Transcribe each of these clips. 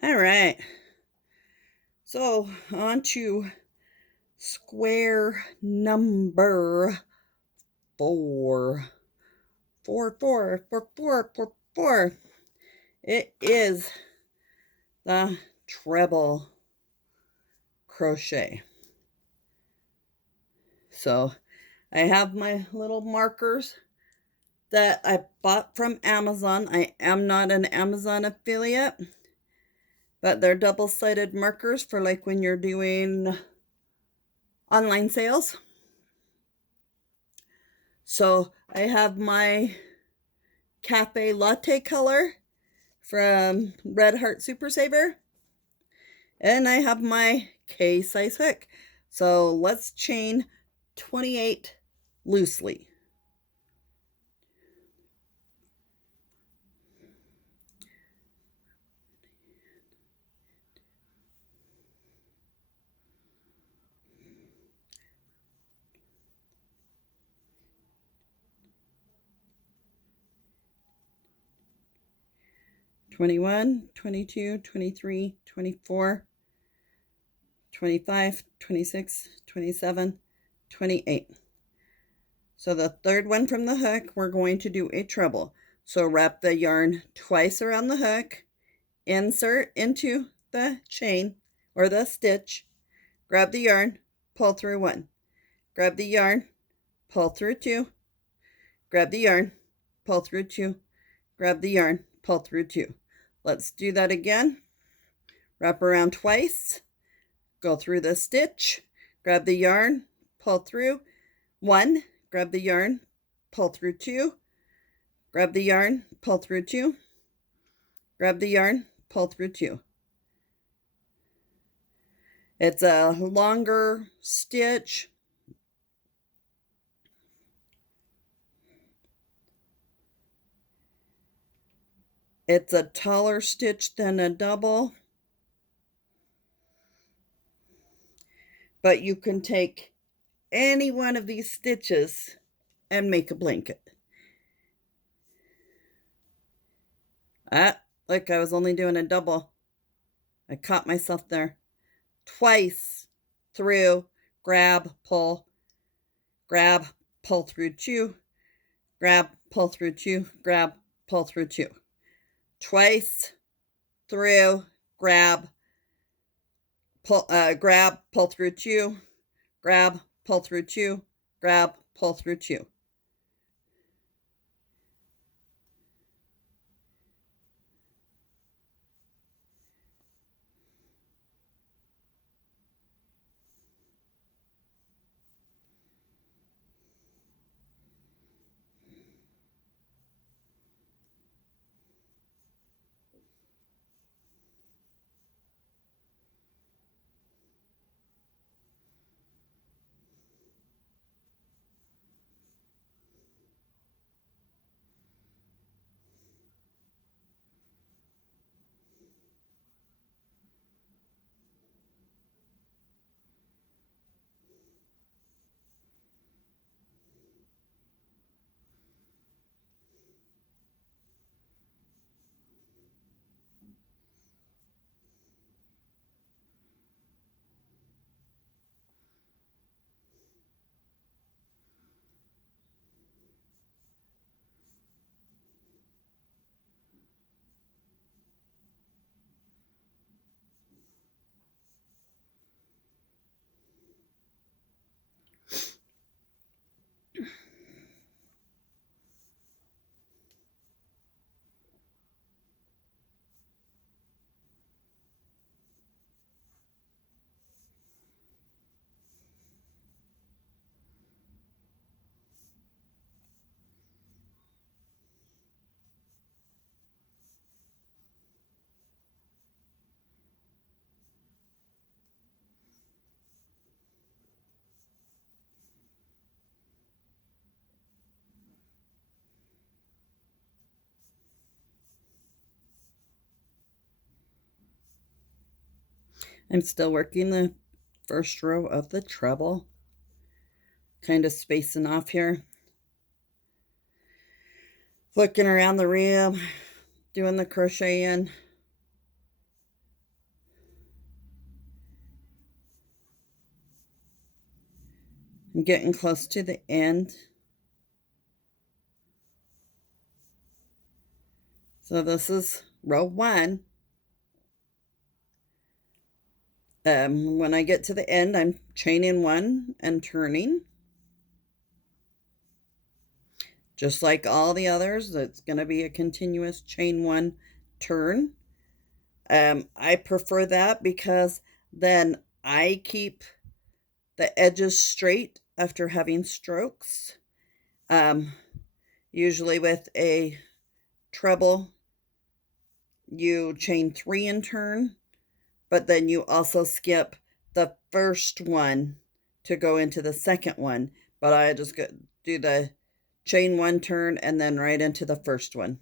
All right. So on to square number 4. 4, 4, 4, 4, 4, 4. It is the treble crochet. So I have my little markers that I bought from Amazon. I am not an Amazon affiliate, but they're double-sided markers for like when you're doing online sales. So I have my cafe latte color from Red Heart Super Saver, and I have my K size hook. So let's chain 28 loosely. $21, $22, $23, $24, $25, $26, $27, $28. So the third one from the hook, we're going to do a treble. So wrap the yarn twice around the hook, insert into the chain or the stitch, grab the yarn, pull through 1, grab the yarn, pull through 2, grab the yarn, pull through 2, grab the yarn, pull through 2. Let's do that again. Wrap around twice, go through the stitch, grab the yarn, pull through 1, grab the yarn, pull through 2, grab the yarn, pull through 2, grab the yarn, pull through 2. It's a longer stitch. It's a taller stitch than a double. But you can take any one of these stitches and make a blanket. Look, I was only doing a double. I caught myself there. Twice through, grab, pull through 2, grab, pull through 2, grab, pull through 2. Twice through, grab, pull through 2, grab, pull through 2, grab, pull through 2. I'm still working the first row of the treble, kind of spacing off here. Looking around the room, doing the crocheting. I'm getting close to the end. So this is row 1. When I get to the end, I'm chaining 1 and turning. Just like all the others, it's going to be a continuous chain 1, turn. I prefer that because then I keep the edges straight after having strokes. Usually with a treble, you chain 3 and turn, but then you also skip the first one to go into the second one. But I just do the chain 1, turn, and then right into the first one.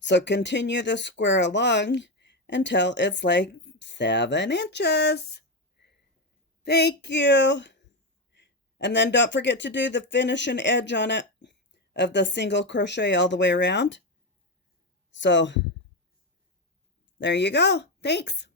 So continue the square along until it's like 7 inches. Thank you. And then don't forget to do the finishing edge on it of the single crochet all the way around. So there you go. Thanks.